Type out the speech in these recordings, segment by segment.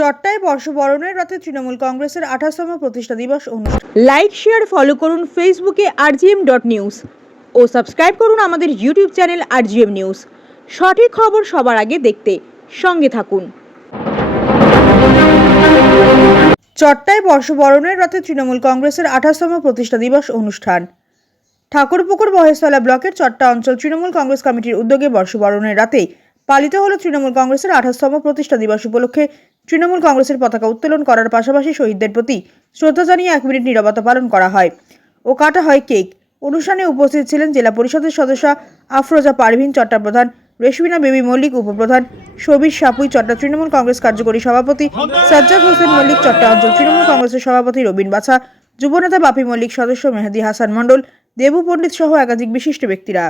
চট্টায় বর্ষবরণের রাতে তৃণমূল কংগ্রেসের 28তম প্রতিষ্ঠা দিবস অনুষ্ঠান। লাইক, শেয়ার, ফলো করুন ফেসবুকে rgm.news ও সাবস্ক্রাইব করুন আমাদের ইউটিউব চ্যানেল rgm নিউজ। সঠিক খবর সবার আগে দেখতে সঙ্গে থাকুন। চট্টায় বর্ষবরণের রাতে তৃণমূল কংগ্রেসের 28তম প্রতিষ্ঠা দিবস অনুষ্ঠান। ঠাকুরপুকুর মহেশতলা ব্লকের চট্টা অঞ্চল তৃণমূল কংগ্রেস কমিটির উদ্যোগে বর্ষবরণের রাতেই পালিত হল তৃণমূল কংগ্রেসের 28তম প্রতিষ্ঠা দিবস উপলক্ষে তৃণমূল কংগ্রেসের পতাকা উত্তোলন করার পাশাপাশি শহীদদের প্রতি শ্রদ্ধা জানিয়ে 1 মিনিট নীরবতা পালন করা হয় ও কাটা হয় কেক। অনুষ্ঠানে উপস্থিত ছিলেন জেলা পরিষদের সদস্যা আফরোজা পারভিন, চট্টা প্রধান রেশমিনা বেবি মল্লিক, উপপ্রধান সবির সাপুই, চট্টা তৃণমূল কংগ্রেস কার্যকরী সভাপতি সাজ্জাদ হোসেন মল্লিক, চট্টা অঞ্চল তৃণমূল কংগ্রেসের সভাপতি রবিন বাছা, যুবনেতা বাপি মল্লিক, সদস্য মেহেদি হাসান মণ্ডল, দেবু পণ্ডিত সহ একাধিক বিশিষ্ট ব্যক্তিরা।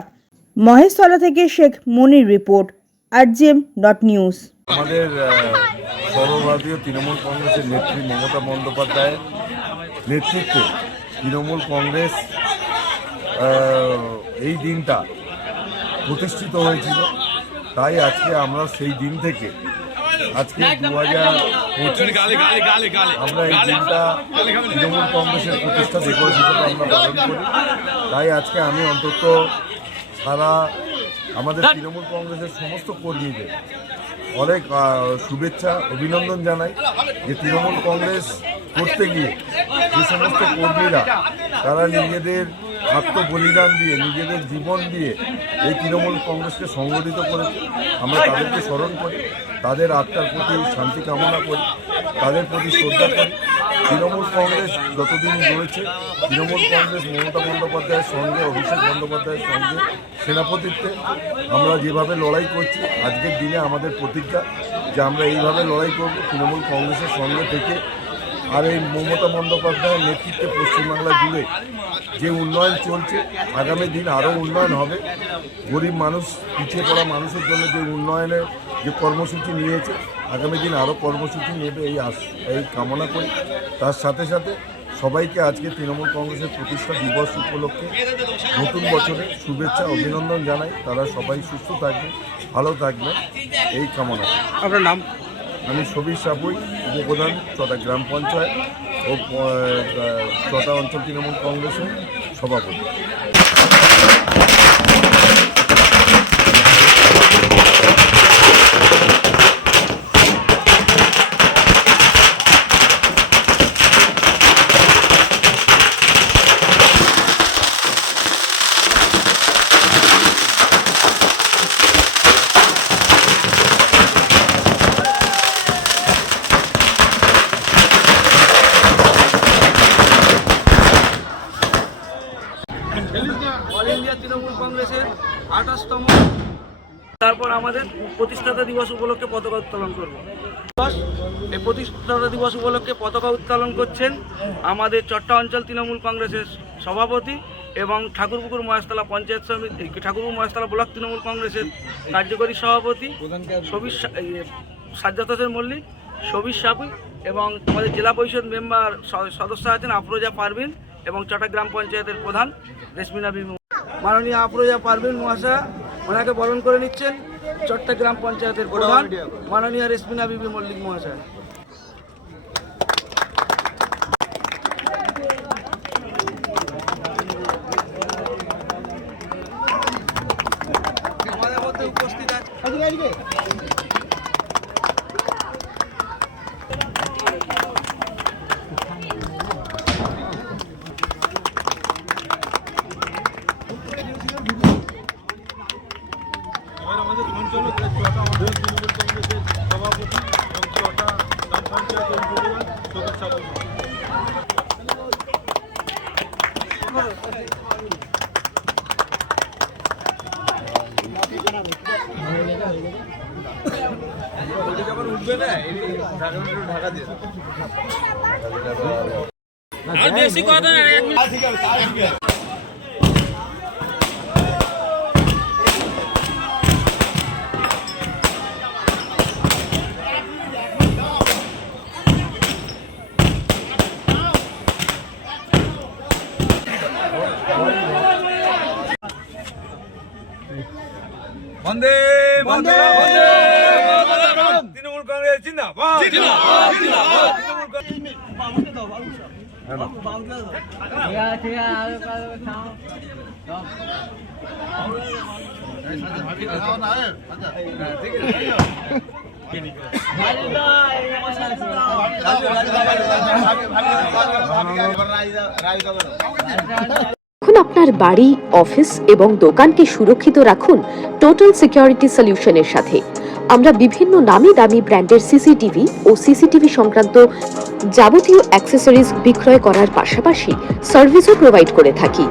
মহেশতলা থেকে শেখ মনির রিপোর্ট, rgm.news। আমাদের সর্বভারতীয় তৃণমূল কংগ্রেসের নেত্রী মমতা বন্দ্যোপাধ্যায়ের নেতৃত্বে তৃণমূল কংগ্রেস এই দিনটা প্রতিষ্ঠিত হয়েছিল। তাই আজকে আমরা সেই দিন থেকে আজকে 2025 আমরা এই দিনটা তৃণমূল কংগ্রেসের প্রতিষ্ঠা দিবস হিসেবে আমরা পালন করি। তাই আজকে আমি অন্তত সারা আমাদের তৃণমূল কংগ্রেসের সমস্ত কর্মীদের অনেক শুভেচ্ছা অভিনন্দন জানাই যে তৃণমূল কংগ্রেস করতে গিয়ে যে সমস্ত কর্মীরা তারা নিজেদের আত্মবলিদান দিয়ে নিজেদের জীবন দিয়ে এই তৃণমূল কংগ্রেসকে সংগঠিত করেছে, আমরা তাদেরকে স্মরণ করি, তাদের আত্মার প্রতি শান্তি কামনা করি, তাদের প্রতি শ্রদ্ধা করি। তৃণমূল কংগ্রেস যতদিন রয়েছে তৃণমূল কংগ্রেস মমতা বন্দ্যোপাধ্যায়ের সঙ্গে অভিষেক বন্দ্যোপাধ্যায়ের সঙ্গে সেনাপতিত্বে আমরা যেভাবে লড়াই করছি, আজকের দিনে আমাদের প্রতিজ্ঞা যে আমরা এইভাবে লড়াই করব তৃণমূল কংগ্রেসের সঙ্গে থেকে। আর এই মমতা বন্দ্যোপাধ্যায়ের নেতৃত্বে পশ্চিমবাংলা জুড়ে যে উন্নয়ন চলছে, আগামী দিন আরও উন্নয়ন হবে। গরিব মানুষ, পিছিয়ে পড়া মানুষের জন্য যে উন্নয়নের যে কর্মসূচি নিয়েছে, আগামী দিন আরও কর্মসূচি নেবে এই কামনা করি। তার সাথে সাথে সবাইকে আজকে তৃণমূল কংগ্রেসের প্রতিষ্ঠা দিবস উপলক্ষে নতুন বছরের শুভেচ্ছা অভিনন্দন জানাই। তারা সবাই সুস্থ থাকবে, ভালো থাকবে এই কামনা। আপনার নাম? আমি সবির সাপুই, উপপ্রধান চটা গ্রাম পঞ্চায়েত ও চটা অঞ্চল তৃণমূল কংগ্রেসের সভাপতি। অল ইন্ডিয়া তৃণমূল কংগ্রেসের 28তম, তারপর আমাদের প্রতিষ্ঠাতা দিবস উপলক্ষে পতাকা উত্তোলন করব। এই প্রতিষ্ঠাতা দিবস উপলক্ষে পতাকা উত্তোলন করছেন আমাদের চট্টা অঞ্চল তৃণমূল কংগ্রেসের সভাপতি এবং ঠাকুরপুকুর মহেশতলা পঞ্চায়েত সমিতি, ঠাকুরপুকুর মহেশতলা ব্লক তৃণমূল কংগ্রেসের কার্যকরী সভাপতি সাজ্জাদ হোসেন মল্লিক, সবির সাপুই এবং আমাদের জেলা পরিষদ মেম্বার সদস্য আছেন আফরোজা পারভিন এবং চট্টা গ্রাম পঞ্চায়েতের প্রধান রেশমিনা বিবি। মাননীয় আফরোজা পারভিন মহাশয়া ওনাকে বরণ করে নিচ্ছেন চট্টা গ্রাম পঞ্চায়েতের প্রধান মাননীয় রেশমিনা বিবি মল্লিক মহাশয়। আমাদের মধ্যে উপস্থিত আছে আমাদের অঞ্চলের চটা অঞ্চল তৃণমূল কংগ্রেসের সভাপতি এবং চটা গ্রাম পঞ্চায়েতের উপপ্রধান সবির সাপুই। যখন উঠবে না ঢাকা দিয়ে আর বেশি কথা বন্দে বন্দে তৃণমূল কংগ্রেস জিন্দাবাদ। এখন আপনার বাড়ি, অফিস এবং দোকানকে সুরক্ষিত রাখুন টোটাল সিকিউরিটি সলিউশনের সাথে। আমরা বিভিন্ন নামি দামি ব্র্যান্ডের সিসিটিভি ও সিসিটিভি সংক্রান্ত যাবতীয় অ্যাক্সেসরিজ বিক্রয় করার পাশাপাশি সার্ভিসও প্রোভাইড করে থাকি।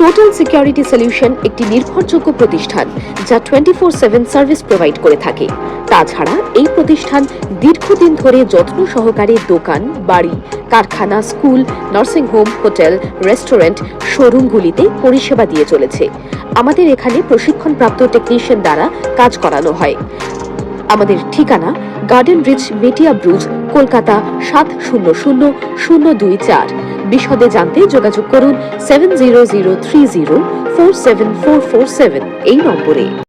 টোটাল সিকিউরিটি সলিউশন একটি নির্ভরযোগ্য প্রতিষ্ঠান যা 24/7 সার্ভিস প্রোভাইড করে থাকে। তাছাড়া এই প্রতিষ্ঠান দীর্ঘদিন ধরে যত্ন সহকারে দোকান, বাড়ি, কারখানা, school, nursing home, hotel, restaurant, শোরুমগুলিতে পরিষেবা দিয়ে চলেছে। আমাদের এখানে প্রশিক্ষণপ্রাপ্ত টেকনিশিয়ান দ্বারা কাজ করানো হয়। আমাদের ঠিকানা গার্ডেন রিচ, মেটিয়া ব্রুজ, কলকাতা 700024। বিশদে জানতে যোগাযোগ করুন 7003047447 এই নম্বরে।